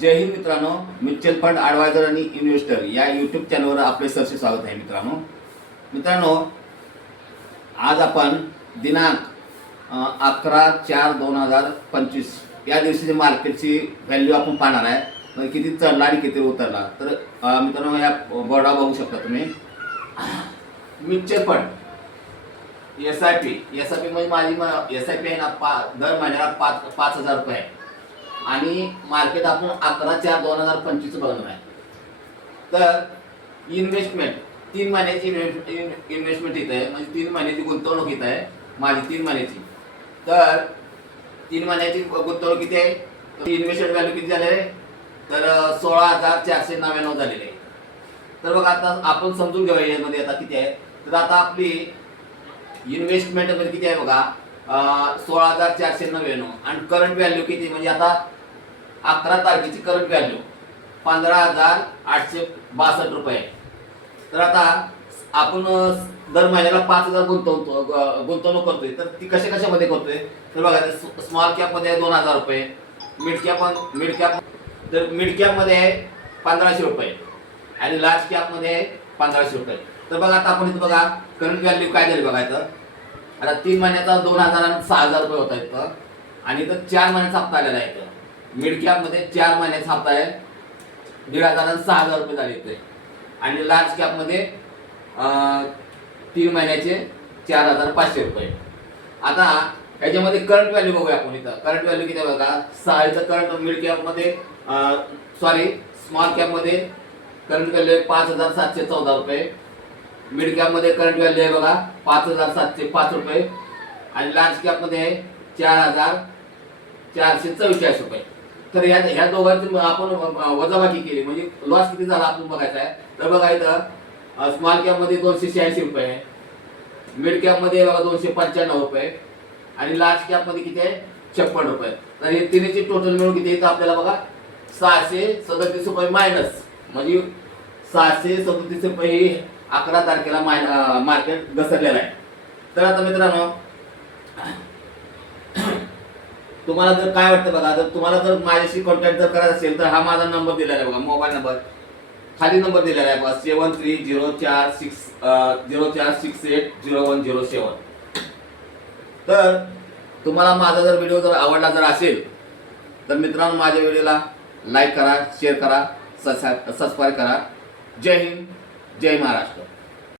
जय हिंद मित्रांनो, mutual fund adviser आणि investor या यूट्यूब चॅनलवर आपले सहर्ष स्वागत आहे. मित्रांनो, आज आपण दिनांक 11/4/2025 या दिवशीची मार्केटची व्हॅल्यू आपण पाहणार आहे. म्हणजे किती चढला आणि किती उतरला. तर मित्रांनो, या बोर्डावर बघू शकता तुम्ही. म्युच्युअल फंड SIP म्हणजे माझी SIP आहे ना, दर महिन्याला 5,000 रुपये आहे. आणि मार्केट आपण 11/4/2025 बघणार आहे. तर इन्व्हेस्टमेंट 3 महिन्याची इन्व्हेस्टमेंट इथं आहे. म्हणजे 3 महिन्याची गुंतवणूक इथं आहे माझी 3 महिन्याची. तर 3 महिन्याची गुंतवणूक किती आहे? इन्व्हेस्टमेंट व्हॅल्यू किती झाले आहे? तर 16,499 झालेले आहे. तर बघा, आता आपण समजून घेऊया यामध्ये आता किती आहे. तर आता आपली इन्व्हेस्टमेंट मध्ये किती आहे बघा, 16,499 आणि करंट व्हॅल्यू किती, म्हणजे आता 11 तारखेची करंट व्हॅल्यू 15,862 रुपये आहे. तर आता आपण दर महिन्याला 5,000 गुंतवणूक करतोय. तर ती कशामध्ये करतोय? तर बघा, स्मॉल कॅप मध्ये 2,000 रुपये, मिड कॅप तर मिड कॅप मध्ये आहे 1,500 रुपये आणि लार्ज कॅप मध्ये आहे 1,500 रुपये. तर बघा, आता आपण इथं बघा करंट व्हॅल्यू काय झाली बघा. इथं आता 3 महिन्याचा 2,000 आणि 6,000 रुपये होता इथं. आणि इथं 4 महिन्याचा हप्ता आलेला आहे. इथं मिड कॅप मध्ये 4 महिन्याचा हप्ता आहे, 1,500 आणि 6,000 रुपये झाले इथे. आणि लार्ज कॅप मध्ये 3 महिन्याचे 4,500 रुपये. आता ह्याच्यामध्ये करंट व्हॅल्यू बघूया आपण. इथं करंट व्हॅल्यू किती आहे बघा. 6 करंट मिड कॅप मध्ये स्मॉल कॅप मध्ये करंट व्हॅल्यू आहे 5,714 रुपये. मिड कॅप मध्ये करंट व्हॅल्यू आहे बघा 5,705 रुपये आणि लार्ज कॅप मध्ये आहे 4,444 रुपये. तर ह्या दोघांची आपण वजाबाकी केली म्हणजे लॉस किती झाला आपण बघायचा आहे. तर बघा, इथं स्मॉल कॅप मध्ये 286 रुपये आहे, मिड कॅप मध्ये बघा 295 रुपये आणि लार्ज कॅप मध्ये किती आहे 56 रुपये. तर हे तिन्हीची टोटल मिळून किती येतं आपल्याला बघा 637 रुपये मायनस, म्हणजे 637 रुपये ही 11 तारखेला मार्केट घसरलेलं आहे. तर आता मित्रांनो, तुम्हाला जर काय वाटतं बघा, जर तुम्हाला जर माझ्याशी कॉन्टॅक्ट जर करायचा असेल तर हा माझा नंबर दिलेला आहे बघा, मोबाईल नंबर खाली नंबर दिलेला आहे बघा 7304680107. तर तुम्हाला माझा जर व्हिडिओ जर आवडला जर असेल तर मित्रांनो, माझ्या व्हिडिओला लाईक करा, शेअर करा, सबस्क्राईब करा. जय हिंद, जय महाराष्ट्र.